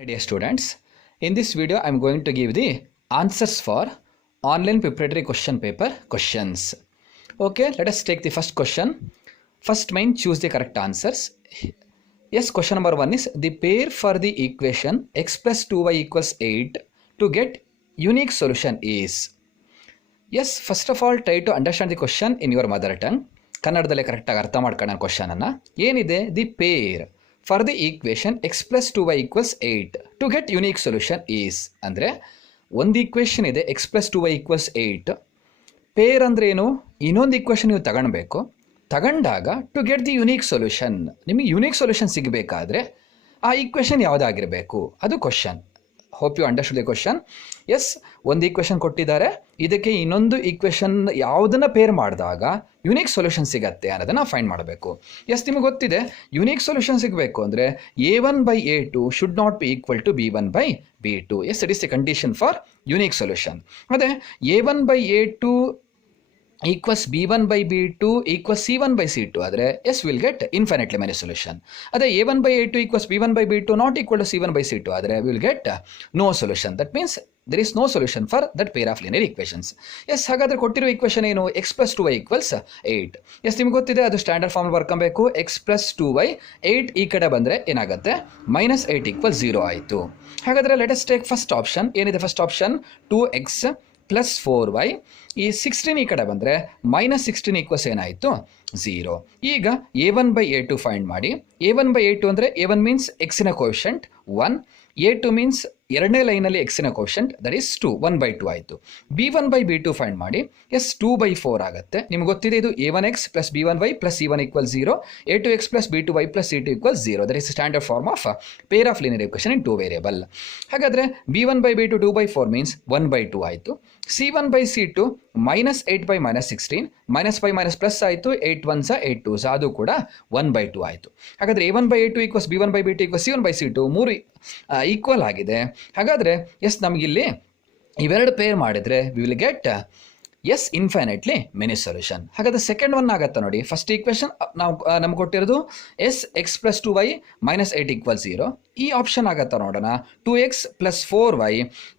Dear students, in this video I am going to give the answers for online preparatory question paper questions. Okay, let us take the first question. First main, choose the correct answers. Yes, question number 1 is the pair for the equation x plus 2y equals 8 to get unique solution is. Yes, first of all try to understand the question in your mother tongue. ಕನ್ನಡದಲ್ಲೇ ಕರೆಕ್ಟಾಗಿ ಅರ್ಥ ಮಾಡ್ಕೊಳ್ಳೋಣ ಕ್ವಶನನ್ನು. ಏನಿದೆ the pair for the equation x plus 2y equals 8 to get unique solution is. ಅಂದರೆ ಒಂದು equation ಇದೆ X plus 2y equals 8. Peer ಅಂದರೆ ಏನು? ಇನ್ನೊಂದು ಈಕ್ವೇಷನ್ ನೀವು ತಗೊಂಡಾಗ to get the unique solution, ನಿಮಗೆ ಯುನೀಕ್ ಸೊಲ್ಯೂಷನ್ ಸಿಗಬೇಕಾದ್ರೆ ಆ ಈಕ್ವೇಷನ್ ಯಾವುದಾಗಿರಬೇಕು ಅದು question. Hope you understood the question. Yes, ಒಂದು ಈಕ್ವೇಷನ್ ಕೊಟ್ಟಿದ್ದಾರೆ, ಇದಕ್ಕೆ ಇನ್ನೊಂದು ಈಕ್ವೇಷನ್ ಯಾವುದನ್ನು ಪೇರ್ ಮಾಡಿದಾಗ ಯುನೀಕ್ ಸೊಲ್ಯೂಷನ್ ಸಿಗತ್ತೆ ಅನ್ನೋದನ್ನು ಫೈಂಡ್ ಮಾಡಬೇಕು. ಎಸ್, ನಿಮಗೆ ಗೊತ್ತಿದೆ ಯುನೀಕ್ ಸೊಲ್ಯೂಷನ್ ಸಿಗಬೇಕು ಅಂದರೆ a1/a2 should not be equal to b1/b2. Yes, it is the condition for unique solution. ಅದೇ a1/a2 equals b1/b2 equals c1/c2 ಆದರೆ yes will get infinitely many solution. ಅದೇ a1/a2 equals b1/b2 not equal to c1/c2 ಆದರೆ will get no solution. That means there is no solution for that pair of linear equations. Yes, ಹಾಗಾದರೆ ಕೊಟ್ಟಿರೋ equation ಏನು? X plus 2y equals 8. S, ನಿಮ್ಗೆ ಗೊತ್ತಿದೆ ಅದು standard form ಬರ್ಕೊಬೇಕು. X plus 2y 8 ಈ ಕಡೆ ಬಂದರೆ ಏನಾಗುತ್ತೆ? -8 ಈಕ್ವಲ್ 0 ಆಯಿತು. ಹಾಗಾದರೆ let us take first option. ಏನಿದೆ first option? 2x plus 4y. ಈ 16 ಈ ಕಡೆ ಬಂದರೆ -16 ಈಕ್ವಲ್ಸ್ ಏನಾಯಿತು? 0. ಈಗ a1/a2 ಫೈಂಡ್ ಮಾಡಿ. a1/a2 ಅಂದರೆ a1 means ಎಕ್ಸಿನ quotient 1, a2 means ಎರಡನೇ ಲೈನಲ್ಲಿ ಎಕ್ಸಿನ ಕೋಶಂಟ್ ದಟ್ ಈಸ್ 2, 1/2 ಆಯಿತು. b1/b2 ಫೈಂಡ್ ಮಾಡಿ. ಎಸ್, 2/4 ಆಗುತ್ತೆ. ನಿಮ್ಗೆ ಗೊತ್ತಿದೆ ಇದು a1x plus b1y plus c1 equal 0, a2x plus b2y plus c2 equal 0. That is standard form of pair of linear equation in 2 variable. ಹಾಗಾದರೆ b1/b2 2/4 means 1/2 ಆಯಿತು. c1/c2 -8 - -16 -5 - plus ಆಯಿತು. 8 1s 8 2s ಅದು ಕೂಡ 1/2 ಆಯಿತು. ಹಾಗಾದರೆ a1/a2 equals b1/b2 equals c1/c2 ಮೂರು equal ಆಗಿದೆ. ಹಾಗಾದರೆ ಎಸ್, ನಮಗಿಲ್ಲಿ ಇವೆರಡು ಪೇರ್ ಮಾಡಿದರೆ we will get yes infinitely many solution. ಹಾಗಾದರೆ ಸೆಕೆಂಡ್ ಒನ್ ಆಗುತ್ತೆ ನೋಡಿ. ಫಸ್ಟ್ ಈಕ್ವೇಷನ್ ನಾವು ನಮ್ಗೆ ಕೊಟ್ಟಿರೋದು S X plus 2y -8 equal 0. ಈ ಆಪ್ಷನ್ ಆಗುತ್ತಾ ನೋಡೋಣ. 2x plus 4y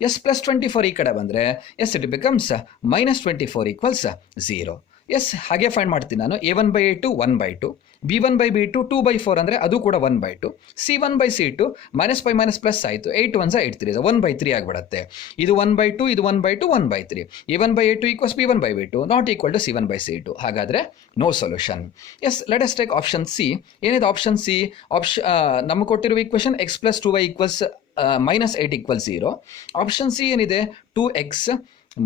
S plus 24 ಈ ಕಡೆ ಬಂದರೆ yes it becomes -24 equals 0. Yes, ಹಾಗೆ ಫೈಂಡ್ ಮಾಡ್ತೀನಿ ನಾನು. a1/a2 1/2, b1/b2 2/4 ಅಂದರೆ ಅದು ಕೂಡ 1/2, c1/c2 -5 - ಪ್ಲಸ್ ಆಯಿತು. 8 1s 8 3s 1/3 ಆಗಿಬಿಡುತ್ತೆ. ಇದು 1/2 ಇದು 1/2 1/3. a1/a2 equals b1/b2 not equal to c1/c2. ಹಾಗಾದರೆ no solution. Yes, let us take option C. ಏನಿದೆ ಆಪ್ಷನ್ ಸಿ? ನಮಗೆ ಕೊಟ್ಟಿರುವ equation x plus 2y equals -8 equal 0. Option C ಏನಿದೆ? 2x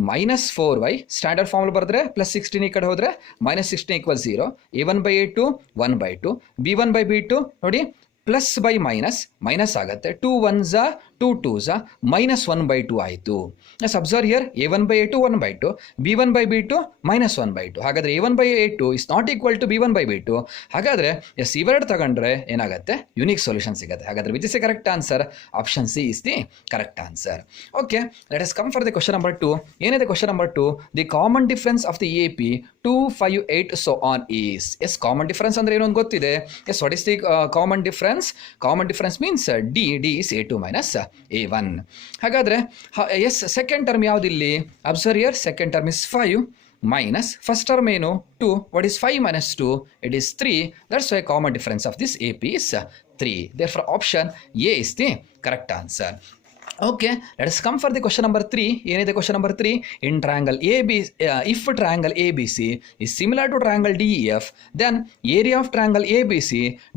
-4y ಸ್ಟ್ಯಾಂಡರ್ಡ್ ಫಾರ್ಮಲ್ಲಿ ಬರೆದ್ರೆ ಪ್ಲಸ್ 16 ಈ ಕಡೆ ಹೋದರೆ -16 ಈಕ್ವಲ್ 0. a1/a2 1/2, b1/b2 ನೋಡಿ ಪ್ಲಸ್ ಬೈ ಮೈನಸ್ ಆಗುತ್ತೆ. 2 1s 2 2s -1/2 ಆಯಿತು. Yes, observe here a1/a2 1/2, b1/b2 -1/2. ಹಾಗಾದರೆ a1/a2 is not equal to b1/b2. ಹಾಗಾದರೆ ಎಸ್, ಇವೆರಡು ತಗೊಂಡ್ರೆ ಏನಾಗುತ್ತೆ? ಯುನೀಕ್ ಸೊಲ್ಯೂಷನ್ ಸಿಗುತ್ತೆ. ಹಾಗಾದರೆ which is the correct answer? Option C is the correct answer. Okay, let us come for the question number 2. ಏನಿದೆ question number 2? The common difference of the AP 2 5 8 so on is. Yes, common difference ಅಂದರೆ ಏನೋ ಒಂದು ಗೊತ್ತಿದೆ. Yes, what is the common difference? Common difference means D is a2 minus a1. ಹಾಗಾದರೆ yes, second term ಯಾವುದಿಲ್ಲಿ? Observe here, second term is 5 minus first term ಏನು? 2. What is 5 - 2? It is 3. That's why common difference of this AP is 3. Therefore option A is the correct answer. Okay, let us come for the question number 3. ಏನಿದೆ question number 3? In triangle if triangle ABC is similar to triangle DEF, then area of triangle ABC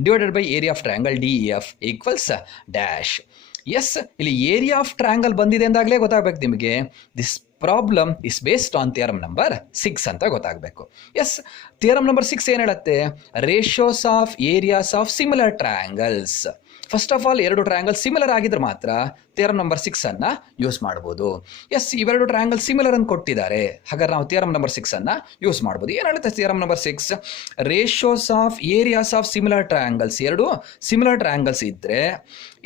divided by area of triangle DEF equals dash. Yes, ಇಲ್ಲಿ area of triangle ಬಂದಿದೆ ಅಂದಾಗಲೇ ಗೊತ್ತಾಗಬೇಕು ನಿಮಗೆ. This problem is based on theorem number 6 ಅಂತ ಗೊತ್ತಾಗಬೇಕು. Yes, theorem number 6 ಏನು ಹೇಳುತ್ತೆ? Ratios of areas of similar triangles. First of all ಎರಡು ಟ್ರಯಾಂಗಲ್ ಸಿಮಿಲರ್ ಆಗಿದ್ರೆ ಮಾತ್ರ ಥಿಯರಮ್ ನಂಬರ್ 6 ಅನ್ನು ಯೂಸ್ ಮಾಡ್ಬೋದು. ಎಸ್, ಇವೆರಡು ಟ್ರಯಾಂಗಲ್ ಸಿಮಿಲರ್ ಅಂತ ಕೊಟ್ಟಿದ್ದಾರೆ. ಹಾಗಾದ್ರೆ ನಾವು ಥಿಯರಮ್ ನಂಬರ್ 6 ಅನ್ನು ಯೂಸ್ ಮಾಡ್ಬೋದು. ಏನು ಹೇಳುತ್ತೆ theorem number 6? Ratios of areas of similar triangles. ಎರಡು ಸಿಮಿಲರ್ ಟ್ರಯಾಂಗಲ್ಸ್ ಇದ್ದರೆ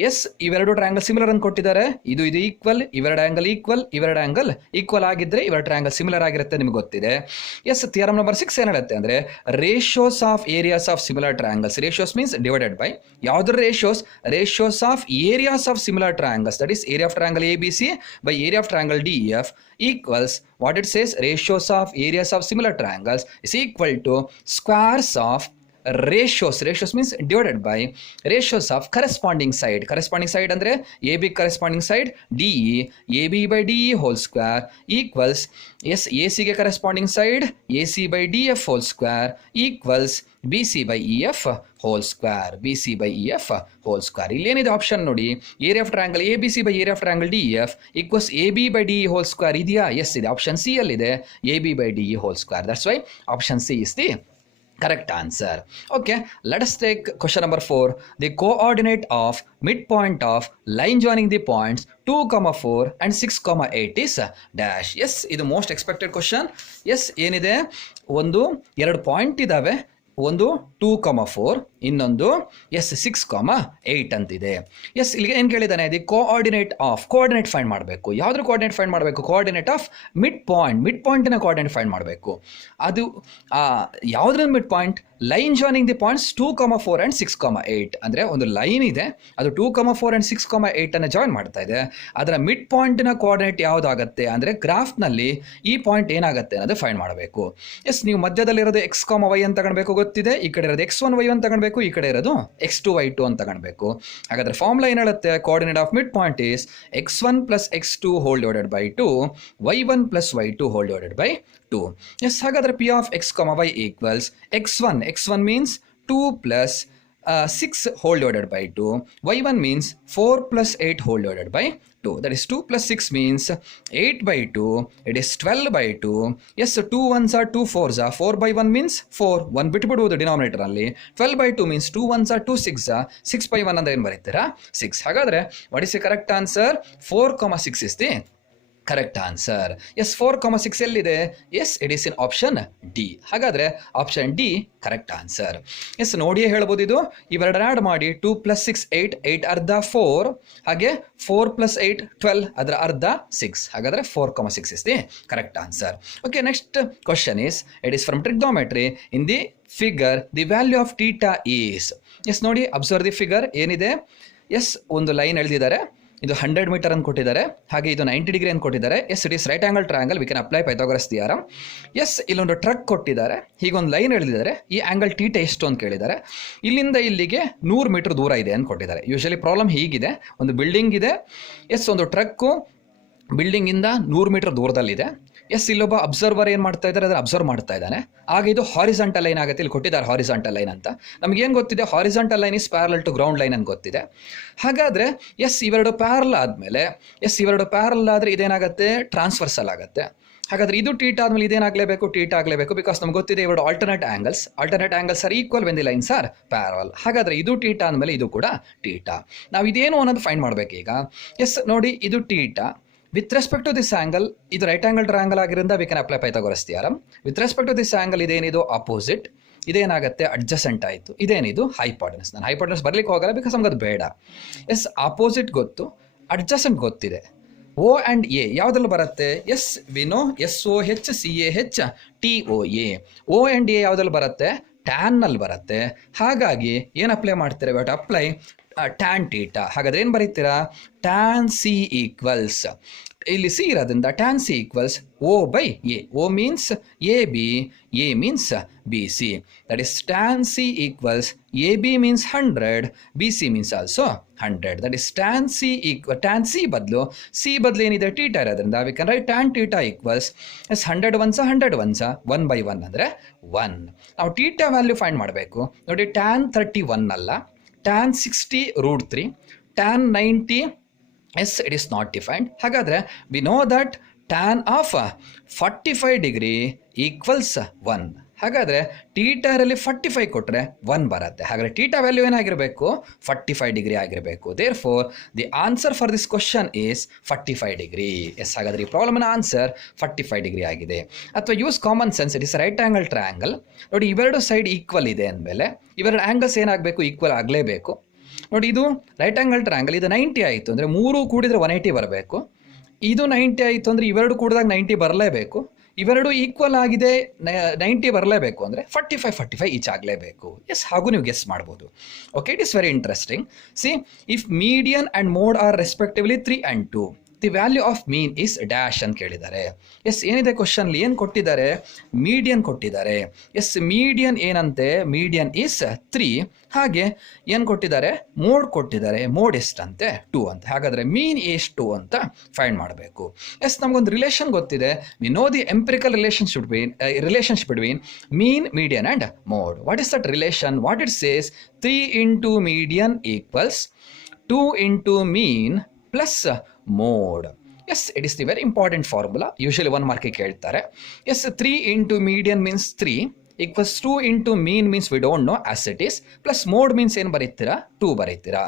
ಎಸ್ ಇವೆರಡು ಟ್ರಯಾಂಗಲ್ ಸಿಮಿಲರ್ ಅಂತ ಕೊಟ್ಟಿದ್ದಾರೆ, ಇದು ಈಕ್ವಲ್, ಇವೆರಡು ಆಂಗಲ್ ಈಕ್ವಲ್, ಇವೆರಡು ಆಂಗಲ್ ಈಕ್ವಲ್ ಆಗಿದ್ರೆ ಇವೆರಡು ಟ್ರಯಾಂಗಲ್ ಸಿಮಿಲರ್ ಆಗಿರುತ್ತೆ, ನಿಮ್ಗೆ ಗೊತ್ತಿದೆ. ಎಸ್ ಥಿಯರಮ್ ನಂಬರ್ 6 ಏನು ಹೇಳುತ್ತೆ ಅಂದರೆ ratios of areas of similar triangles. Ratios means divided by ಯಾವ್ದ್ರ ratios of areas of similar triangles, that is area of triangle ABC by area of triangle DEF equals what it says, ratios of areas of similar triangles is equal to squares of ratios means divided by ratios of corresponding side ಅಂದ್ರೆ AB corresponding side DE, AB by DE whole square equals yes AC ಗೆ corresponding side AC by DF whole square equals BC by EF whole square, BC by EF whole square. ಇಲ್ಲಿ ಏನಿದೆ option ನೋಡಿ, area of triangle ABC by area of triangle DEF equals AB by DE whole square ಇದೆಯಾ? S ಇದೆ, option C ಅಲ್ಲಿದೆ AB by DE whole square. That's why option C is the correct answer. Okay, let us take question number 4. The coordinate of midpoint of line joining the points 2, 4 and 6, 8 is dash. Yes, ಇದು most expected question. S ಏನಿದೆ, ಒಂದು ಎರಡು point ಇದಾವೆ, ಒಂದು 2, 4, ಇನ್ನೊಂದು S 6, 8 ಅಂತಿದೆ. S ಇಲ್ಲಿಗೆ ಏನು ಕೇಳಿದ್ದಾನೆ, ದಿ ಕೋಆರ್ಡಿನೇಟ್ ಫೈಂಡ್ ಮಾಡಬೇಕು. ಯಾವ್ದ್ರ ಕೋಆರ್ಡಿನೇಟ್ ಫೈಂಡ್ ಮಾಡಬೇಕು? ಕೋಆರ್ಡಿನೇಟ್ ಆಫ್ ಮಿಡ್ ಪಾಯಿಂಟಿನ ಕೋಆರ್ಡಿನೇಟ್ ಫೈಂಡ್ ಮಾಡಬೇಕು. ಅದು ಯಾವುದ್ರ mid point? Line joining the points 2, 4 and 6, 8. ಅಂದರೆ ಒಂದು ಲೈನ್ ಇದೆ, ಅದು 2, 4 and 6, 8 ಅನ್ನು ಜಾಯಿನ್ ಮಾಡ್ತಾ ಇದೆ. ಅದರ ಮಿಡ್ ಪಾಯಿಂಟಿನ ಕೋಆರ್ಡಿನೇಟ್ ಯಾವುದಾಗತ್ತೆ ಅಂದರೆ ಗ್ರಾಫ್ನಲ್ಲಿ ಈ ಪಾಯಿಂಟ್ ಏನಾಗುತ್ತೆ ಅನ್ನೋದು ಫೈಂಡ್ ಮಾಡಬೇಕು. ಎಸ್ ನೀವು ಮಧ್ಯದಲ್ಲಿರೋದು x, y ಅಂತ ತಗೊಳ್ಬೇಕು, ಗೊತ್ತಿದೆ. ಈ ಕಡೆ ಇರೋದು x1, y1 ಅಂತ ತಗೊಳ್ಬೇಕು, ಈ ಕಡೆ ಇರೋದು x2, y2 ಅಂತ ತಗೊಳ್ಬೇಕು. ಹಾಗಾದ್ರೆ ಫಾರ್ಮುಲಾ ಏನು ಹೇಳುತ್ತೆ? Coordinate of mid point is x1 plus x2 whole divided by 2, y1 plus y2 whole divided by 2. S ಹಾಗಾದ್ರೆ P of x, y equals x1 means 2 plus 6 whole divided by 2, y1 means 4 plus 8 whole divided by 2. That is 2 plus 6 means 8 by 2. It is 12 by 2. Yes, 2 ones are 2 fours are 4 by 1 means 4. 1 ಬಿಟ್ಬಿಡುವುದು denominator ಅಲ್ಲಿ. 12 by 2 means 2 ones are 2 6 6 by 1 ಅಂದ್ರೆ ಏನು ಬರೀತೀರಾ? 6. ಹಾಗಾದ್ರೆ what is the correct answer? 4, 6 is the correct answer. Yes 4, 6 ಎಲ್ಲಿದೆ? Yes it is in option D. ಹಾಗಾದ್ರೆ option D correct answer. Yes ನೋಡಿಯೇ ಹೇಳ್ಬೋದು, ಇದು ಇವೆರಡನ್ನ add ಮಾಡಿ 2 plus 6 8, 8 ಅರ್ಧ 4, ಹಾಗೆ 4 plus 8 12 ಅದರ ಅರ್ಧ 6. ಹಾಗಾದ್ರೆ 4, 6 is the correct answer. Okay, next question is, it is from trigonometry. In the figure the value of theta is. Yes ನೋಡಿ, ಅಬ್ಸರ್ವ್ ದಿ ಫಿಗರ್ ಏನಿದೆ. ಎಸ್ ಒಂದು ಲೈನ್ ಎಳೆದಿದ್ದಾರೆ, ಇದು 100 ಮೀಟರ್ ಅಂತ ಕೊಟ್ಟಿದ್ದಾರೆ, ಹಾಗೆ ಇದು 90 ಡಿಗ್ರಿ ಅಂತ ಕೊಟ್ಟಿದ್ದಾರೆ. Yes it is right angle triangle, we can apply Pythagoras theorem. Yes ಇಲ್ಲೊಂದು ಟ್ರಕ್ ಕೊಟ್ಟಿದ್ದಾರೆ, ಹೀಗೊಂದು ಲೈನ್ ಎಳೆದಿದ್ದಾರೆ, ಈ ಆಂಗಲ್ ಟೀಟಾ ಎಷ್ಟು ಅಂತ ಕೇಳಿದ್ದಾರೆ. ಇಲ್ಲಿಂದ ಇಲ್ಲಿಗೆ 100 ಮೀಟರ್ ದೂರ ಇದೆ ಅಂತ ಕೊಟ್ಟಿದ್ದಾರೆ. ಯೂಶಲಿ ಪ್ರಾಬ್ಲಮ್ ಹೀಗಿದೆ, ಒಂದು ಬಿಲ್ಡಿಂಗ್ ಇದೆ. ಎಸ್ ಒಂದು ಟ್ರಕ್ಕು ಬಿಲ್ಡಿಂಗಿಂದ 100 ಮೀಟರ್ ದೂರದಲ್ಲಿದೆ. ಎಸ್ ಇಲ್ಲೊಬ್ಬ ಅಬ್ಸರ್ವರ್ ಏನು ಮಾಡ್ತಾ ಇದ್ದಾರೆ, ಅದನ್ನು ಅಬ್ಸರ್ವ್ ಮಾಡ್ತಾ ಇದ್ದಾನೆ. ಆಗ ಇದು ಹಾರಿಜಾಂಟಲ್ ಲೈನ್ ಆಗುತ್ತೆ, ಇಲ್ಲಿ ಕೊಟ್ಟಿದ್ದಾರೆ ಹಾರಿಜಾಂಟಲ್ ಲೈನ್ ಅಂತ. ನಮಗೇನು ಗೊತ್ತಿದೆ? Horizontal line is parallel to ground line ಅಂತ ಗೊತ್ತಿದೆ. ಹಾಗಾದರೆ ಎಸ್ ಇವೆರಡು ಪ್ಯಾರಲ್ ಆದಮೇಲೆ, ಎಸ್ ಇವೆರಡು ಪ್ಯಾರಲ್ ಆದರೆ ಇದೇನಾಗುತ್ತೆ? ಟ್ರಾನ್ಸ್ವರ್ಸಲ್ ಆಗುತ್ತೆ. ಹಾಗಾದ್ರೆ ಇದು ಟೀಟಾ ಆದಮೇಲೆ ಇದೇನಾಗಲೇಬೇಕು? ಟೀಟಾ ಆಗಲೇಬೇಕು. ಬಿಕಾಸ್ ನಮ್ಗೆ ಗೊತ್ತಿದೆ ಇವೆರಡು alternate angles are equal when the lines are parallel. ಹಾಗಾದ್ರೆ ಇದು ಟೀಟಾ ಆದಮೇಲೆ ಇದು ಕೂಡ ಟೀಟಾ. ನಾವು ಇದೇನು ಅನ್ನೋದು ಫೈಂಡ್ ಮಾಡಬೇಕು ಈಗ. ಎಸ್ ನೋಡಿ, ಇದು theta. With respect to this angle, ಇದು ರೈಟ್ ಆಂಗಲ್ ಟ್ರಯಾಂಗಲ್ ಆಗಿರೋದ್ರಿಂದ we can apply Pythagoras theorem. With respect to this angle ಇದೇನಿದು ಆಪೋಸಿಟ್, ಇದೇನಾಗುತ್ತೆ? ಅಡ್ಜಸೆಂಟ್ ಆಯಿತು. ಇದೇನಿದು ಹೈಪಾಟನಸ್. ನಾನು ಹೈಪಾಟನಸ್ ಬರ್ಲಿಕ್ಕೆ ಹೋಗಲ್ಲ, ಬಿಕಾಸ್ ನಮ್ಗೆ ಅದು ಬೇಡ. ಎಸ್ ಆಪೋಸಿಟ್ ಗೊತ್ತು, ಅಡ್ಜಸೆಂಟ್ ಗೊತ್ತಿದೆ. O and A ಯಾವುದ್ರಲ್ಲಿ ಬರುತ್ತೆ? Yes we know SOH CAH TOA. O and A ಯಾವುದ್ರಲ್ಲಿ ಬರುತ್ತೆ? ಟ್ಯಾನ್ನಲ್ಲಿ ಬರುತ್ತೆ. ಹಾಗಾಗಿ ಏನು ಅಪ್ಲೈ ಮಾಡ್ತೀರಾ? But apply tan theta. ಹಾಗಾದ್ರೆ ಏನು ಬರೀತೀರಾ? ಟ್ಯಾನ್ ಸಿ ಈಕ್ವಲ್ಸ್, ಇಲ್ಲಿ ಸಿ ಇರೋದ್ರಿಂದ tan C equals O by A. O means AB, A means BC. That is tan C equals AB means 100, BC means also 100. That is tan C ಬದಲು C ಬದಲು ಏನಿದೆ? Theta ಇರೋದ್ರಿಂದ we can write tan theta equals 100 ones 1 by 1 ಅಂದರೆ 1. ನಾವು theta value find ಮಾಡಬೇಕು. ನೋಡಿ, tan 31 ಅಲ್ಲ, tan 60 √3, tan 90 yes it is not defined. ಹಾಗಾದರೆ we know that tan of 45 degree equals 1. ಹಾಗಾದರೆ ಟೀಟಾರಲ್ಲಿ 45 ಕೊಟ್ಟರೆ 1 ಬರುತ್ತೆ. ಹಾಗಾದರೆ ಟೀಟಾ ವ್ಯಾಲ್ಯೂ ಏನಾಗಿರಬೇಕು? 45 ಡಿಗ್ರಿ ಆಗಿರಬೇಕು. Therefore the answer for this question is 45 degree. Yes ಹಾಗಾದರೆ ಈ ಪ್ರಾಬ್ಲಮ್ನ ಆನ್ಸರ್ 45 ಡಿಗ್ರಿ ಆಗಿದೆ. ಅಥವಾ use common sense, it is right angle triangle. ನೋಡಿ, ಇವೆರಡು ಸೈಡ್ ಈಕ್ವಲ್ ಇದೆ ಅಂದಮೇಲೆ ಇವೆರಡು ಆ್ಯಂಗಲ್ಸ್ ಏನಾಗಬೇಕು? ಈಕ್ವಲ್ ಆಗಲೇಬೇಕು. ನೋಡಿ, ಇದು ರೈಟ್ ಆಂಗಲ್ ಟ್ರಯಾಂಗಲ್, ಇದು 90 ಆಯಿತು ಅಂದರೆ 3 ಕೂಡಿದರೆ 180 ಬರಬೇಕು. ಇದು 90 ಆಯಿತು ಅಂದರೆ ಇವೆರಡು ಕೂಡಿದಾಗ 90 ಬರಲೇಬೇಕು. ಇವೆರಡು ಈಕ್ವಲ್ ಆಗಿದೆ 90 ಬರಲೇಬೇಕು ಅಂದರೆ 45 ಈಚ್ ಆಗಲೇಬೇಕು. ಎಸ್, ಹಾಗೂ ನೀವು ಗೆಸ್ ಮಾಡ್ಬೋದು. Okay, it is very interesting. See, if median and mode are respectively 3 and 2, the value of mean is dash ಅಂತ ಕೇಳಿದ್ದಾರೆ. ಎಸ್, ಏನಿದೆ ಕ್ವಶನ್ಲಿ, ಏನು ಕೊಟ್ಟಿದ್ದಾರೆ? ಮೀಡಿಯನ್ ಕೊಟ್ಟಿದ್ದಾರೆ. ಎಸ್, ಮೀಡಿಯನ್ ಏನಂತೆ? Median is 3. ಹಾಗೆ ಏನು ಕೊಟ್ಟಿದ್ದಾರೆ? ಮೋಡ್ ಕೊಟ್ಟಿದ್ದಾರೆ. ಮೋಡ್ ಎಷ್ಟಂತೆ? 2 ಅಂತ. ಹಾಗಾದರೆ ಮೀನ್ ಎಷ್ಟು ಅಂತ ಫೈಂಡ್ ಮಾಡಬೇಕು. ಎಸ್, ನಮಗೊಂದು ರಿಲೇಷನ್ ಗೊತ್ತಿದೆ. V know the empirical relationship between mean, median and mode. What is that relation? What it says? 3 into median equals 2 into mean plus mode. Yes, it is the very important formula. Usually 1 mark ಕೇಳ್ತಾರೆ. Yes, 3 into median means 3 equals 2 into mean means we don't know as it is, plus mode means ಏನು ಬರೀತೀರಾ? 2 ಬರೀತೀರಾ.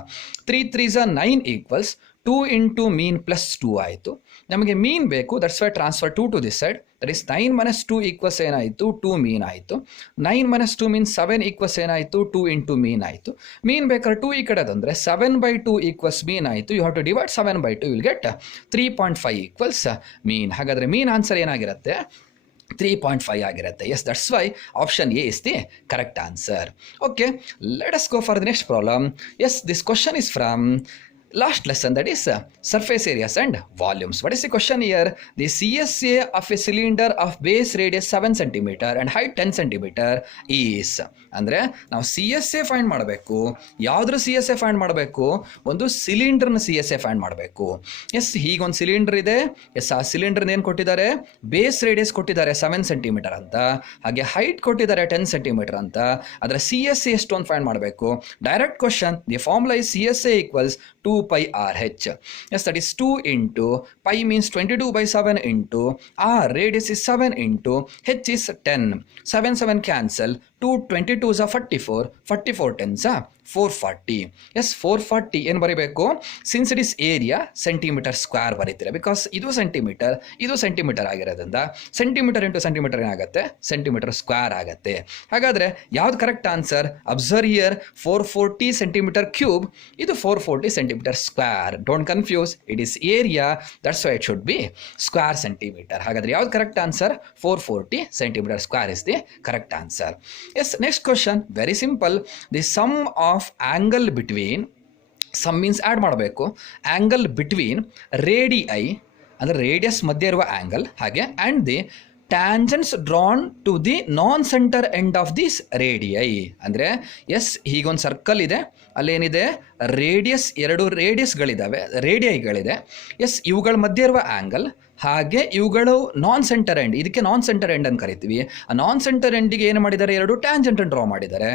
3 3s are 9 equals 2 into mean plus 2 ಆಯಿತು. ನಮಗೆ ಮೀನ್ ಬೇಕು, that's why transfer 2 to this side. That is 9 minus 2 equals ಏನಾಯಿತು? 2 ಮೀನ್ ಆಯಿತು. 9 minus 2 means 7 equals ಏನಾಯಿತು? 2 into ಮೀನ್ ಆಯಿತು. ಮೀನ್ ಬೇಕಾದ್ರೆ 2 ಈ ಕಡೆ ತಂದರೆ 7/2 equals ಮೀನ್ ಆಯಿತು. You have to divide 7/2, you will get 3.5 equals mean. ಹಾಗಾದರೆ ಮೀನ್ ಆನ್ಸರ್ ಏನಾಗಿರುತ್ತೆ? 3.5 ಆಗಿರುತ್ತೆ. Yes, that's why option A is the correct answer. Okay, let us go for the next problem. Yes, this question is from last lesson, that is surface areas and volumes. What is the question here? The CSA of a cylinder of base radius 7 cm and height 10 cm is, ಅಂದರೆ ನಾವು CSA find ಮಾಡಬೇಕು. ಯಾವುದ್ರ CSA find ಮಾಡಬೇಕು? ಒಂದು ಸಿಲಿಂಡರ್ನ CSA find ಮಾಡಬೇಕು. S, ಹೀಗೊಂದು cylinder ಇದೆ. ಎಸ್, ಆ ಸಿಲಿಂಡರ್ನ ಏನು ಕೊಟ್ಟಿದ್ದಾರೆ? ಬೇಸ್ ರೇಡಿಯಸ್ ಕೊಟ್ಟಿದ್ದಾರೆ 7 cm ಅಂತ, ಹಾಗೆ ಹೈಟ್ ಕೊಟ್ಟಿದ್ದಾರೆ 10 cm ಅಂತ. ಅದರ CSA ಎಷ್ಟು ಅಂತ ಫೈಂಡ್ ಮಾಡಬೇಕು. Direct question. The formula is CSA equals 2πRh. Yes, that is 2 into pi means 22/7 into r, radius is 7 into h is 10. 7 7 cancel. 2 22s are 44. 44 10s are 440. Yes, 440 ಏನು ಬರೀಬೇಕು? Since it is area centimetre square ಬರೀತೀರ. Because ಇದು centimetre, ಇದು centimetre ಆಗಿರೋದ್ರಿಂದ centimetre into centimetre ಏನಾಗುತ್ತೆ? Centimetre square ಆಗುತ್ತೆ. ಹಾಗಾದರೆ ಯಾವ್ದು correct answer? Observe here, 440 centimeter cube, ಇದು 440 centimeter square. Don't confuse, it is area, that's why it should be square centimetre. ಹಾಗಾದರೆ ಯಾವ್ದು correct answer? 440 centimeter square is the correct answer. Yes, next question very simple. The sum of angle between, some means add ಮಾಡಬೇಕು, angle between radii ಅಂದರೆ radius ಮಧ್ಯೆ ಇರುವ angle, ಹಾಗೆ and the tangents drawn to the non centre end of this radii. ಅಂದರೆ yes, ಹೀಗೊಂದು circle ಇದೆ, ಅಲ್ಲೇನಿದೆ? Radius, 2 ರೇಡಿಯಸ್ಗಳಿದ್ದಾವೆ, ರೇಡಿಯೈಗಳಿದೆ. S, ಇವುಗಳ ಮಧ್ಯೆ ಇರುವ ಆ್ಯಂಗಲ್, ಹಾಗೆ ಇವುಗಳು ನಾನ್ ಸೆಂಟರ್ ಎಂಡ್, ಇದಕ್ಕೆ ನಾನ್ ಸೆಂಟರ್ ಎಂಡ್ ಅಂತ ಕರಿತೀವಿ. ಆ ನಾನ್ ಸೆಂಟರ್ ಎಂಡಿಗೆ ಏನು ಮಾಡಿದ್ದಾರೆ? 2 ಟ್ಯಾಂಜೆಂಟನ್ನು ಡ್ರಾ ಮಾಡಿದ್ದಾರೆ.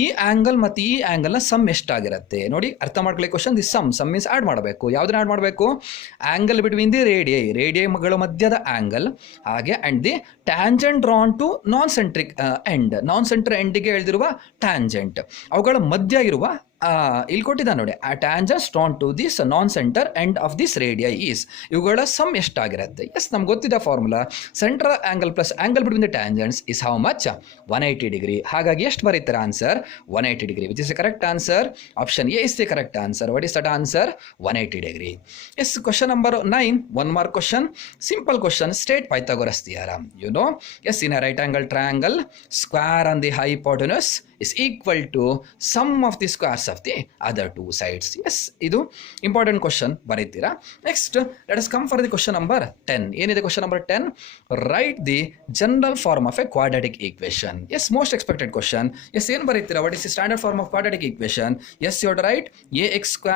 ಈ ಆ್ಯಂಗಲ್ ಮತ್ತು ಈ ಆ್ಯಂಗಲ್ನ ಸಮ್ ಎಷ್ಟಾಗಿರುತ್ತೆ ನೋಡಿ, ಅರ್ಥ ಮಾಡ್ಕೊಳ್ಳಿ question. The sum means add ಮಾಡಬೇಕು. ಯಾವುದನ್ನ ಆ್ಯಡ್ ಮಾಡಬೇಕು? ಆ್ಯಂಗಲ್ ಬಿಟ್ವೀನ್ ದಿ ರೇಡಿಯೈಗಳ ಮಧ್ಯದ ಆ್ಯಂಗಲ್, ಹಾಗೆ and the tangent drawn to non centric end, non centre ಎಂಡಿಗೆ ಎಳೆದಿರುವ ಟ್ಯಾಂಜೆಂಟ್, ಅವುಗಳ ಮಧ್ಯ ಇರುವ ಇಲ್ಲಿ ಕೊಟ್ಟಿದ್ದ ನೋಡಿ, ಆ tangents drawn to this non centre end of this radii is, ಇವುಗಳ ಸಮ್ ಎಷ್ಟಾಗಿರುತ್ತೆ? ಎಸ್, ನಮ್ಗೆ ಗೊತ್ತಿದ್ದ formula, central angle plus angle between the tangents is how much? 180 degree. ಹಾಗಾಗಿ ಎಷ್ಟು ಬರೀತಾರೆ answer? 180 degree, which is the correct answer. Option A is the correct answer. What is that answer? 180 degree. Yes, question number 9, 1 mark question, simple question, state Pythagoras theorem. You know, yes, in a right angle triangle, square on the hypotenuse is equal to sum of the squares of the other 2 sides. Yes, ಇದು important question ಬರೀತೀರಾ. Next let us come for the question number 10. ಏನಿದೆ question number 10? Write the general form of a quadratic equation. Yes, most expected question. Yes, ಏನು ಬರೀತೀರಾ? What is the standard form of quadratic equation? Yes, you write ax²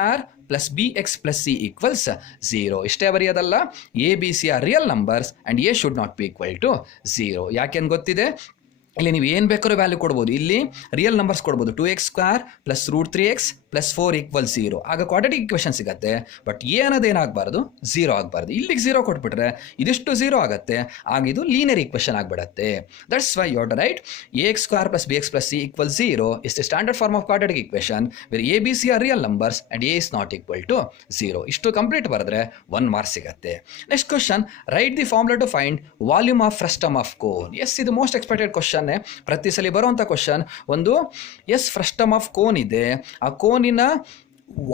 plus bx plus c equals 0. ಇಷ್ಟೇ ಬರೆಯೋದಲ್ಲ, a b c are real numbers and a should not be equal to 0. ಯಾಕೆಂದು ಗೊತ್ತಿದೆ? ಇಲ್ಲಿ ನೀವು ಏನು ಬೇಕಾದ್ರೂ value ಕೊಡ್ಬೋದು. ಇಲ್ಲಿ real numbers ಕೊಡ್ಬೋದು, 2x² plus √3x plus 4 equals 0. ಆಗ ಕ್ವಾಡ್ರಾಟಿಕ್ ಈಕ್ವೇಷನ್ ಸಿಗುತ್ತೆ. ಬಟ್ ಅನ್ನೋದು ಏನಾಗಬಾರ್ದು? 0 ಆಗಬಾರ್ದು. ಇಲ್ಲಿಗೆ 0 ಕೊಟ್ಬಿಟ್ರೆ ಇದಿಷ್ಟು 0 ಆಗುತ್ತೆ, ಆಗ ಇದು ಲೀನಿಯರ್ ಈಕ್ವೇಷನ್ ಆಗಿಬಿಡುತ್ತೆ. That's why you write ax² plus bx plus c equals 0 is the standard form of quadratic equation where a b c are real numbers and a is not equal to 0. ಇಷ್ಟು complete ಬರೆದ್ರೆ 1 mark ಸಿಗುತ್ತೆ. Next question, write the formula to find volume of frustum of cone. Yes, ಇದು most expected question. ಪ್ರತಿ ಸಲ ಬರುವಂಥ question. ಒಂದು S, frustum of cone ಇದೆ, ಆ ಕೋನ್ ಕೋನಿನ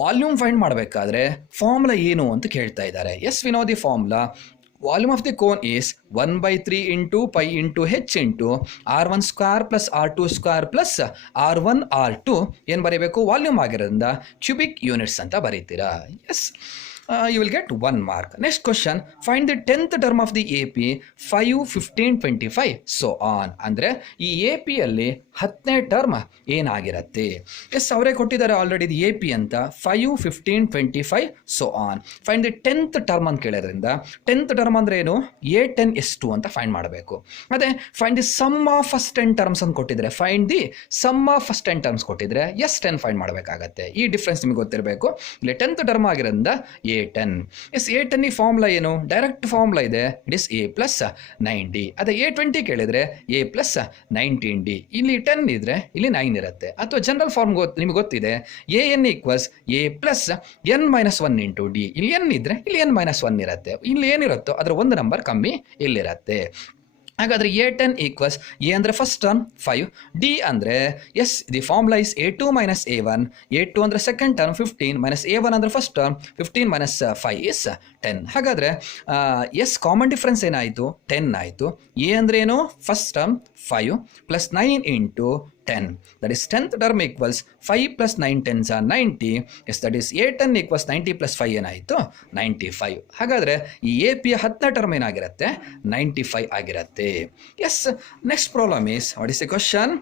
ವಾಲ್ಯೂಮ್ ಫೈಂಡ್ ಮಾಡಬೇಕಾದ್ರೆ ಫಾರ್ಮುಲಾ ಏನು ಅಂತ ಕೇಳ್ತಾ ಇದ್ದಾರೆ. Yes we know the formula. Volume of the cone is 1/3 into pi into h into r1 square plus r2 square plus r1 r2 ಏನು ಬರೀಬೇಕು? ವಾಲ್ಯೂಮ್ ಆಗಿರೋದ್ರಿಂದ ಕ್ಯೂಬಿಕ್ ಯೂನಿಟ್ಸ್ ಅಂತ ಬರೀತೀರಾ. Yes, you will get 1 mark. Next question, find the 10th term of the AP 5, 15, 25 so on. ಅಂದರೆ ಈ AP ಅಲ್ಲಿ 10ನೇ term ಏನಾಗಿರುತ್ತೆ? S, ಅವರೇ ಕೊಟ್ಟಿದ್ದಾರೆ ಆಲ್ರೆಡಿ ಇದು AP ಅಂತ 5, 15, 25 so on. Find the 10th term ಅಂತ ಕೇಳೋದ್ರಿಂದ 10th ಟರ್ಮ್ ಅಂದ್ರೆ ಏನು? A10 S2 ಅಂತ ಫೈಂಡ್ ಮಾಡಬೇಕು. ಅದೇ find the sum of first 10 terms ಅಂತ ಕೊಟ್ಟಿದ್ರೆ, find the sum of first 10 terms ಕೊಟ್ಟಿದ್ರೆ S10 ಫೈಂಡ್ ಮಾಡಬೇಕಾಗತ್ತೆ. ಈ ಡಿಫ್ರೆನ್ಸ್ ನಿಮಗೆ ಗೊತ್ತಿರಬೇಕು. ಇಲ್ಲಿ 10th ಟರ್ಮ್ ಆಗಿರೋದ್ರಿಂದ A10. ಎಸ್, A10 ಈ ಫಾರ್ಮುಲಾ ಏನು? ಡೈರೆಕ್ಟ್ ಫಾರ್ಮುಲಾ ಇದೆ, it is A plus 9D. ಅದೇ A20 ಕೇಳಿದ್ರೆ A ಪ್ಲಸ್ 19D. ಇಲ್ಲಿ 10 ಇದ್ರೆ ಇಲ್ಲಿ 9 ಇರುತ್ತೆ. ಅಥವಾ ಜನರಲ್ ಫಾರ್ಮ್ ನಿಮ್ಗೆ ಗೊತ್ತಿದೆ, AN equals A plus N minus 1 into D. ಇಲ್ಲಿ N ಇದ್ರೆ ಇಲ್ಲಿ N ಮೈನಸ್ 1 ಇರುತ್ತೆ. ಇಲ್ಲಿ ಏನಿರುತ್ತೋ ಅದರ ಒಂದು ನಂಬರ್ ಕಮ್ಮಿ ಇಲ್ಲಿರುತ್ತೆ. ಹಾಗಾದರೆ A10 ಈಕ್ವಲ್ಸ್ A ಅಂದರೆ ಫಸ್ಟ್ ಟರ್ಮ್ 5, D ಅಂದರೆ yes the formula is A2 minus A1, A2 ಅಂದರೆ ಸೆಕೆಂಡ್ ಟರ್ಮ್ 15 ಮೈನಸ್ A1 ಅಂದರೆ ಫಸ್ಟ್ ಟರ್ಮ್ 15 ಮೈನಸ್ 5 ಇಸ್ 10. ಹಾಗಾದರೆ ಎಸ್ ಕಾಮನ್ ಡಿಫ್ರೆನ್ಸ್ ಏನಾಯಿತು? 10 ಆಯಿತು. A ಅಂದರೆ ಏನು? First term 5 plus 9 into 10, that is 10th term equals 5 plus 9 10s are 90. Yes, that is A10 equals 90 plus 5 ಏನಾಯಿತು? 95. ಹಾಗಾದರೆ ಈ AP 10ನೇ ಟರ್ಮ್ ಏನಾಗಿರುತ್ತೆ? 95 ಆಗಿರುತ್ತೆ. Yes, next problem is, what is the question?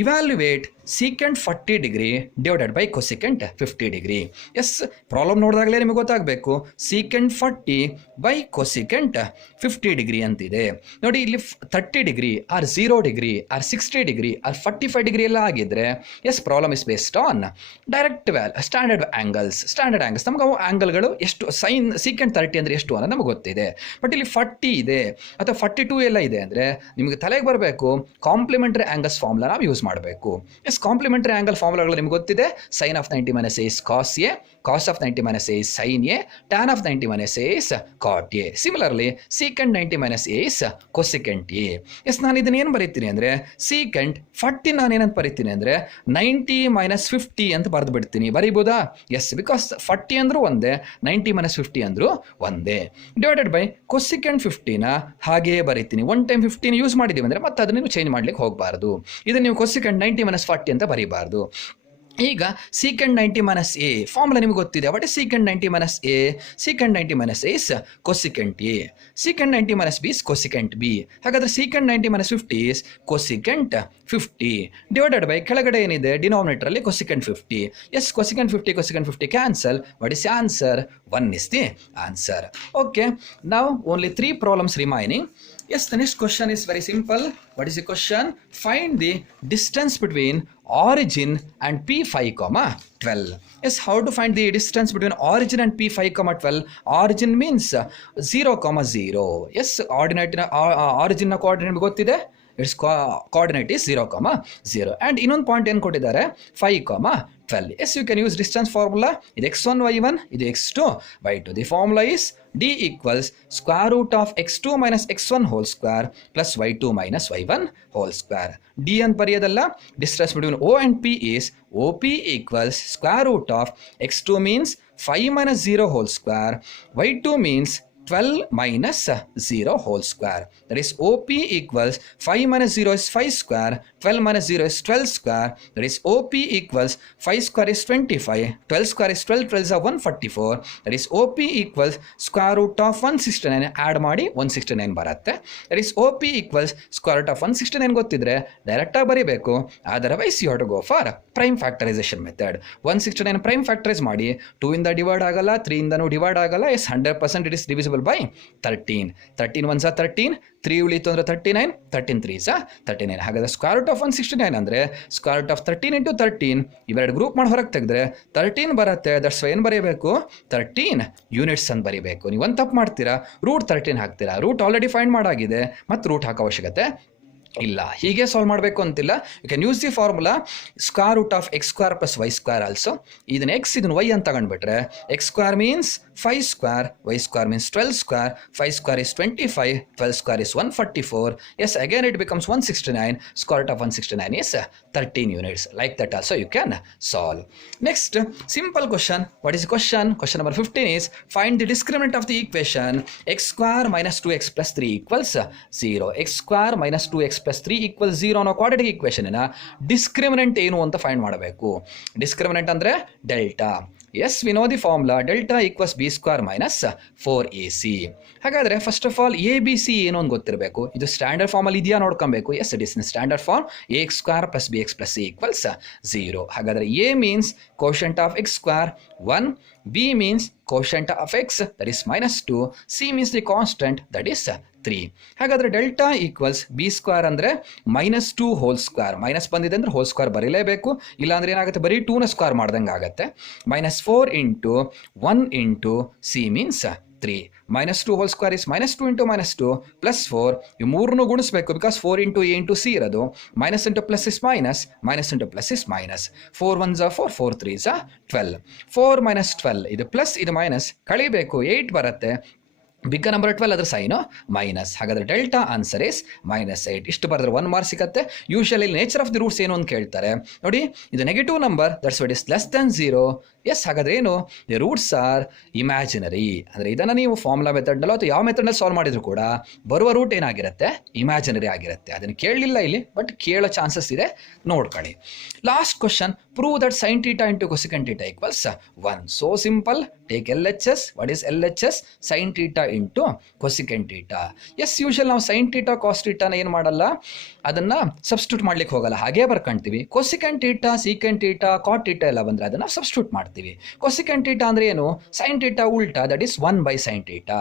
Evaluate secant 40 degree divided by cosecant 50 degree. Yes, problem ನೋಡಿದಾಗಲೇ ನಿಮಗೆ ಗೊತ್ತಾಗಬೇಕು. Secant 40 by cosecant 50 degree ಅಂತಿದೆ. ನೋಡಿ, ಇಲ್ಲಿ 30 degree or 0 degree or 60 degree or 45 degree ಎಲ್ಲ ಆಗಿದ್ರೆ yes problem is based on direct standard angles. ನಮಗೆ ಅವು ಆ್ಯಂಗಲ್ಗಳು ಎಷ್ಟು ಸೀಕೆಂಟ್ 30 ಅಂದರೆ ಎಷ್ಟು ಅನ್ನೋದು ನಮಗೆ ಗೊತ್ತಿದೆ. ಬಟ್ ಇಲ್ಲಿ 40 ಇದೆ ಅಥವಾ 42 ಎಲ್ಲ ಇದೆ ಅಂದರೆ ನಿಮಗೆ ತಲೆಗೆ ಬರಬೇಕು ಕಾಂಪ್ಲಿಮೆಂಟರಿ ಆ್ಯಂಗಲ್ಸ್ ಫಾರ್ಮುಲಾ ನಾವು ಯೂಸ್ ಮಾಡಬೇಕು. ಎಸ್, ಕಾಂಪ್ಲಿಮೆಂಟರಿ ಆ್ಯಂಗಲ್ ಫಾರ್ಮುಲಾಗಳು ನಿಮ್ಗೆ ಗೊತ್ತಿದೆ. Sine of 90 minus A is cos A, cos of 90 minus A is sine A, tan of 90 minus A is cot A. Similarly secant 90 minus A is cosecant A. Yes, ನಾನು ಇದನ್ನ ಏನು ಬರೀತೀನಿ ಅಂದರೆ secant 40 ನಾನು ಏನಂತ ಬರೀತೀನಿ ಅಂದರೆ 90 ಮೈನಸ್ 50 ಅಂತ ಬರೆದು ಬಿಡ್ತೀನಿ. ಬರೀಬೋದಾ? ಎಸ್, ಬಿಕಾಸ್ 40 ಅಂದರೂ ಒಂದೇ, 90 ಮೈನಸ್ 50 ಅಂದರೂ ಒಂದೇ. ಡಿವೈಡೆಡ್ ಬೈ ಕೊಸಿಕೆಂಟ್ 50ನ ಹಾಗೆಯೇ ಬರೀತೀನಿ. ಒನ್ ಟೈಮ್ 15 ಯೂಸ್ ಮಾಡಿದ್ದೀವಿ ಅಂದರೆ ಮತ್ತೆ ಅದನ್ನು ನೀವು ಚೇಂಜ್ ಮಾಡ್ಲಿಕ್ಕೆ ಹೋಗಬಾರ್ದು. ಇದನ್ನು ನೀವು ಕೊಸಿಕೆಂಟ್ 90 ಮೈನಸ್ 40 ಅಂತ ಬರೀಬಾರ್ದು. ಈಗ ಸೀಕೆಂಟ್ 90 ಮೈನಸ್ ಎ ಫಾರ್ಮುಲಾ ನಿಮಗೆ ಗೊತ್ತಿದೆ. What is secant 90 minus A? Secant 90 minus A is cosecant A. Secant 90 minus B is cosecant B. ಹಾಗಾದರೆ secant 90 minus 50 is cosecant 50 divided by ಕೆಳಗಡೆ ಏನಿದೆ ಡಿನಾಮಿನೇಟರಲ್ಲಿ cosecant 50. Yes, cosecant 50 cancel. What is answer? 1 is the answer. Okay, now only 3 problems remaining. Yes, the next question is very simple. What is the question? Find the distance between origin and P5, 12. Yes, how to find the distance between origin and P5, 12? Origin means 0, 0. Yes, origin coordinate ಗೊತ್ತಿದೆ. Its coordinate is 0, 0. And ಇನ್ನೊಂದು point ಏನು ಕೊಟ್ಟಿದ್ದಾರೆ? 5, 12. Yes, you can use distance formula. ಇದು x1 y1, ಇದು x2 y2. The formula is d equals square root of x2 minus x1 whole square plus y2 minus y1 whole square. d ಅಂತ ಬರೆಯೋದಲ್ಲ. Distance between O and P is OP equals square root of x2 means 5 minus 0 whole square, y2 means 12 minus 0 whole square. That is OP equals 5 minus 0 is 5 square, 12 minus 0 is 12 square. That is OP equals 5 square is 25, 12 square is 12, 12 is 144. That is OP equals square root of 169. Add ಮಾಡಿ 169 ಬರುತ್ತೆ. That is OP equals square root of 169 ಗೊತ್ತಿದ್ರೆ direct ಆಗಿ ಬರೀಬೇಕು. Otherwise you have to go for prime factorisation method. 169 prime factorise ಮಾಡಿ 2 ಇಂದ divide ಆಗಲ್ಲ, 3 ಇಂದನೂ divide ಆಗಲ್ಲ. Yes, 100% it is divisible by 13. 13 1s are 13, 3 ಉಳಿತು ಅಂದರೆ 39, 13 3s are 39. ಹಾಗಾದರೆ ಸ್ಕ್ವೇರ್ ರೂಟ್ ಆಫ್ 169 ಅಂದರೆ ಸ್ಕ್ವೇರ್ ರೂಟ್ ಆಫ್ 13 ಇಂಟು 13 ಇವೆರಡು ಗ್ರೂಪ್ ಮಾಡಿ ಹೊರಗೆ ತೆಗೆದ್ರೆ 13 ಬರುತ್ತೆ. ದಟ್ಸ್ ಏನು ಬರೀಬೇಕು? 13 ಯೂನಿಟ್ಸ್ ಅಂತ ಬರೀಬೇಕು. ನೀವು ಒಂದು ತಪ್ಪು ಮಾಡ್ತೀರಾ, ರೂಟ್ 13 ಹಾಕ್ತೀರಾ. ರೂಟ್ ಆಲ್ರೆಡಿ ಫೈಂಡ್ ಮಾಡಾಗಿದೆ, ಮತ್ತು ರೂಟ್ ಹಾಕೋ ಅವಶ್ಯಕತೆ ಇಲ್ಲ, ಹೀಗೆ ಸಾಲ್ವ್ ಮಾಡಬೇಕು ಅಂತಿಲ್ಲ. You can use the formula square root of X square plus y square also. ಇದನ್ನ ಎಕ್ಸ್ ಇದನ್ನು ವೈ ಅಂತ ತಗೊಂಡ್ಬಿಟ್ರೆ x square means 5 square, y square means 12 square, 5 square is 25, 12 square is 144. Yes, again it becomes 169. Square root of 169 is 13 units. Like that also you can solve. Next, simple question. What is the question? Question number 15 is find the discriminant of the equation x square minus 2x plus 3 equals 0. x square minus 2x plus 3 equals 0 ಅನ್ನೋ quadratic equation discriminant ಏನು ಅಂತ find ಮಾಡಬೇಕು. Discriminant ಅಂದ್ರೆ delta. Yes, we know the formula delta equals B square minus 4ac. ಹಾಗಾದರೆ first of all A B C ಏನು ಅಂತ ಗೊತ್ತಿರಬೇಕು. ಇದು ಸ್ಟ್ಯಾಂಡರ್ಡ್ ಫಾರ್ಮಲ್ಲಿ ಇದೆಯಾ ನೋಡ್ಕೊಬೇಕು. Yes, it is in standard form A X square plus B X plus C equals 0. ಹಾಗಾದರೆ A means quotient of X square 1, b means quotient of x, that is minus 2, c means the constant, that is 3. ಹಾಗಾದರೆ delta equals B square ಅಂದರೆ -2 whole square. Minus ಬಂದಿದೆ ಅಂದರೆ whole square ಬರೀಲೇಬೇಕು, ಇಲ್ಲಾಂದ್ರೆ ಏನಾಗುತ್ತೆ ಬರೀ 2ನ square ಮಾಡ್ದಂಗೆ ಆಗುತ್ತೆ. -4 into 1 into c means 3. -2 whole square is -2 into -2 plus 4. ಇವು ಮೂರನ್ನು ಗುಣಿಸ್ಬೇಕು, because 4 into a into c ಇರೋದು. Minus into plus is minus, minus into plus is minus. 4 1s are 4, 4 3s are 12. 4 minus 12, ಇದು ಪ್ಲಸ್ ಇದು minus ಕಳಿಬೇಕು, 8 ಬರುತ್ತೆ. Big number 12 ಅದರ sign minus. ಹಾಗಾದರೆ delta answer is -8. ಇಷ್ಟು ಬರೆದ್ರೆ 1 ಮಾರ್ಕ್ ಸಿಗುತ್ತೆ. Usually nature of the roots ಏನು ಅಂತ ಕೇಳ್ತಾರೆ ನೋಡಿ. ಇದು ನೆಗೆಟಿವ್ ನಂಬರ್, ದಟ್ಸ್ ವಟ್ ಇಸ್ ಲೆಸ್ ದನ್ 0. ಎಸ್, ಹಾಗಾದ್ರೆ ಏನು, ದಿ ರೂಟ್ಸ್ ಆರ್ ಇಮ್ಯಾಜಿನರಿ. ಅಂದರೆ ಇದನ್ನು ನೀವು ಫಾರ್ಮುಲಾ ಮೆಥಡ್ನಲ್ಲೋ ಅಥವಾ ಯಾವ ಮೆಥಡ್ನಲ್ಲಿ ಸಾಲ್ವ್ ಮಾಡಿದ್ರು ಕೂಡ ಬರುವ ರೂಟ್ ಏನಾಗಿರುತ್ತೆ, ಇಮ್ಯಾಜಿನರಿ ಆಗಿರುತ್ತೆ. ಅದನ್ನು ಕೇಳಲಿಲ್ಲ ಇಲ್ಲಿ, ಬಟ್ ಕೇಳೋ ಚಾನ್ಸಸ್ ಇದೆ, ನೋಡ್ಕೊಳ್ಳಿ. Last question, prove that sine theta into cosecant theta equals 1. So simple, take LHS. What is LHS? Sine theta into cosecant theta. Yes, usual ನಾವು ಸೈನ್ ಟೀಟಾ ಕಾಸ್ ಟೀಟಾನ ಏನು ಮಾಡಲ್ಲ, ಅದನ್ನು ಸಬ್ಸ್ಟಿಟ್ಯೂಟ್ ಮಾಡ್ಲಿಕ್ಕೆ ಹೋಗಲ್ಲ, ಹಾಗೇ ಬರ್ಕೊಂತೀವಿ. Cosecant theta, secant theta, cot theta ಎಲ್ಲ ಬಂದರೆ ಅದನ್ನು ಸಬ್ಸ್ಟಿಟ್ಯೂಟ್ ಮಾಡ್ತೀವಿ. ಕೊಸಿಕೆಂಟ್ ಟೀಟಾ ಅಂದರೆ ಏನು, ಸೈನ್ ಟೀಟಾ ಉಲ್ಟಾ, that is 1 by sine theta.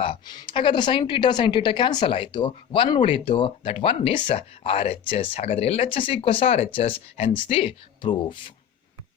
ಹಾಗಾದರೆ ಸೈನ್ ಟೀಟಾ ಕ್ಯಾನ್ಸಲ್ ಆಯಿತು, 1 ಉಳಿತು, ದಟ್ 1 ಇಸ್ RHS. ಹಾಗಾದರೆ LHS equals RHS, hence the proof.